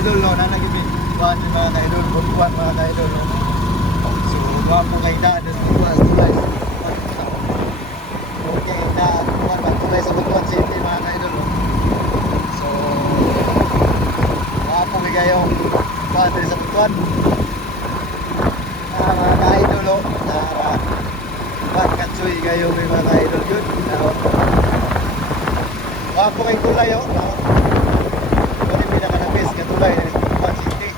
ka-idol, no? Nanagibit. Buwan yung mga ka-idol. Buwan mga ka-idol, no? So, buwan po kayo na. Tulay. Okay, na. Buwan. Tulay sa Butuan City mga ka-idol, no? So, buwan po kayo buwan sa Butuan. Mga ka-idol, no? Buwan katsuy kayo may mga ka-idol yun. Buwan po kayo tulay, no? Pinaka-nabis katulay sa Butuan City.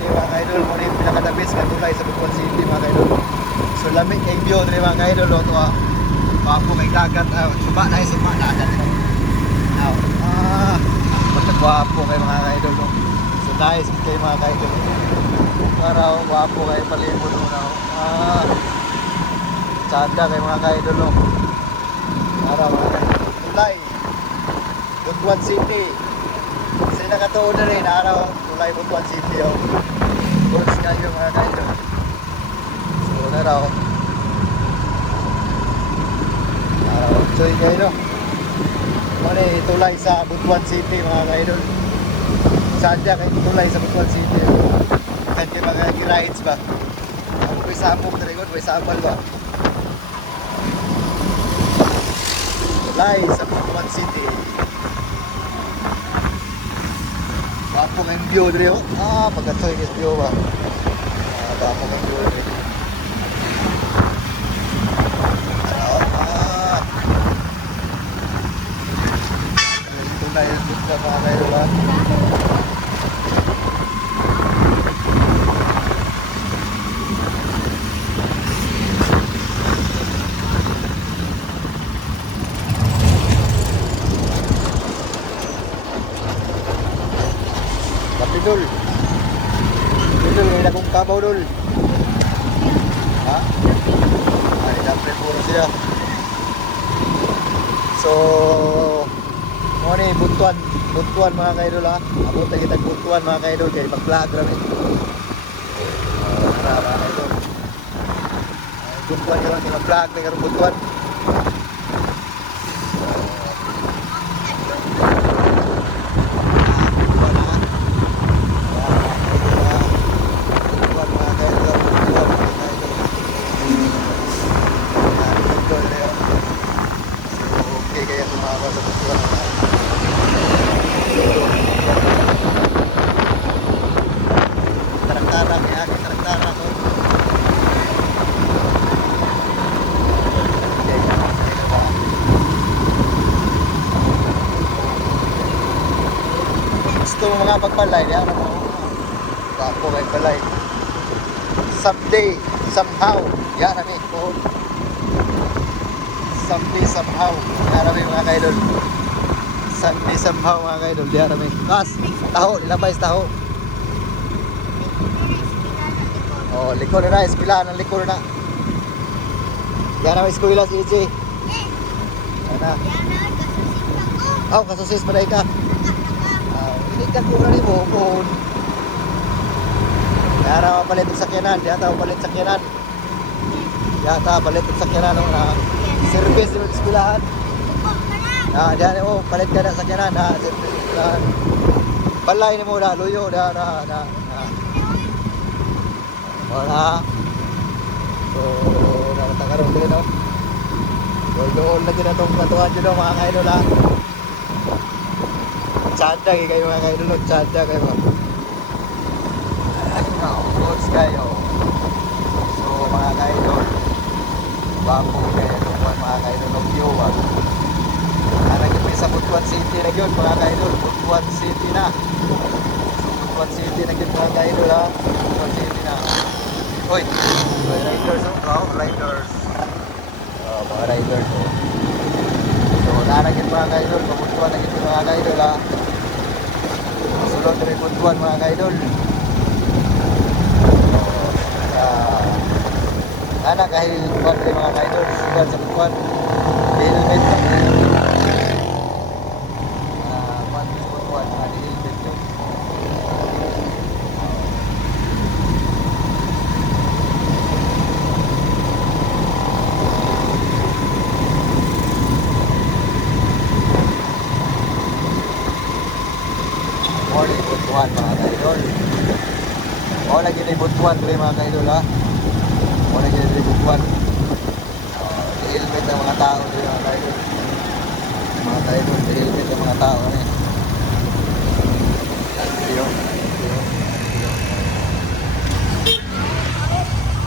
Mga ka-idol, mo rin pinaka-nabis katulay sa Butuan City mga ka-idol. So lamig ang view rin mga ka-idol. Ito papo may dagat. Suba na yung suba dagat. Pagkagwapo kayo mga ka-idol. So nice kayo mga ka-idol. Para wapo kayo palibot. Tsada kayo mga ka-idol. Para mga ka-idol. Tulay Butuan City. Nakatuon na rin, araw, tulay Butuan City, goods kayo mga ka-idol. So, naraw. Enjoy kayo, no? Muna tulay sa Butuan City, mga ka-idol. Saan dyan kayo tulay sa Butuan City? Kahit kayo mga rides ba? Ako may samok na rin, may samal ba? Tulay sa Butuan City. Bapo ng view dito. Pagkatoy ng view ba? Bapo ng view dito. Ito na yung dito sa mga kayo ba? Dul. Dul, may nagong kabaw dul. Ha? Ay, dapat puro siya. So, mo ni Butuan mga kaidol ha. Abot na kita Butuan mga kaidol kay mag-vlog rami. Mga kaidol. Butuan naman kay mag-vlog kay karong Butuan. Gusto mo mga pagpalay, yan mo. Bapo kay palay. Someday, somehow, yan namin po. Someday, somehow, yan namin mga kaidol. Someday, somehow mga kaidol, yan namin. Kas, taho, ilabay sa taho. Oh, likod na, eskwila ng likod na. Yan namin eskwila si EJ. Yan na. Oh, kasusis pa na ka. Ikat ko na rin mo kung yata palit ang sakyanan, yata palit sakyanan, yata palit ang sakyanan na service ng eskwelahan. Diyan mo palit ka na sakyanan, service ng eskwelahan. Balay ni mo na luyo na wala. So nakatakaroon din no. Doon lagi na itong patuan dyan mga kaidol ha. Tsada kayo mga kaidol, tsada kayo mga goods kayo. So mga kaidol, bago kayo mga kaidol ng view nagkipin sa Butuan City na yun mga kaidol. Butuan City na. So Butuan City na yun mga kaidol ha. Butuan City na. Uy, riders riders. Mga riders so nanagin mga kaidol, Butuan na yun mga kaidol ha. Sulod rin Butuan mga kaidol. Anak kahil buwan rin mga kaidol, sugat sa Butuan. Helmet pa. Buwan sa Butuan, mga helmet yun. Morning, butuhan mga kaidol. O lagi na butuhan pre mga kaidol ha. O lagi na butuhan. Helmet ng mga tao din mga kaidol. Mga kaidol, helmet ng mga tao.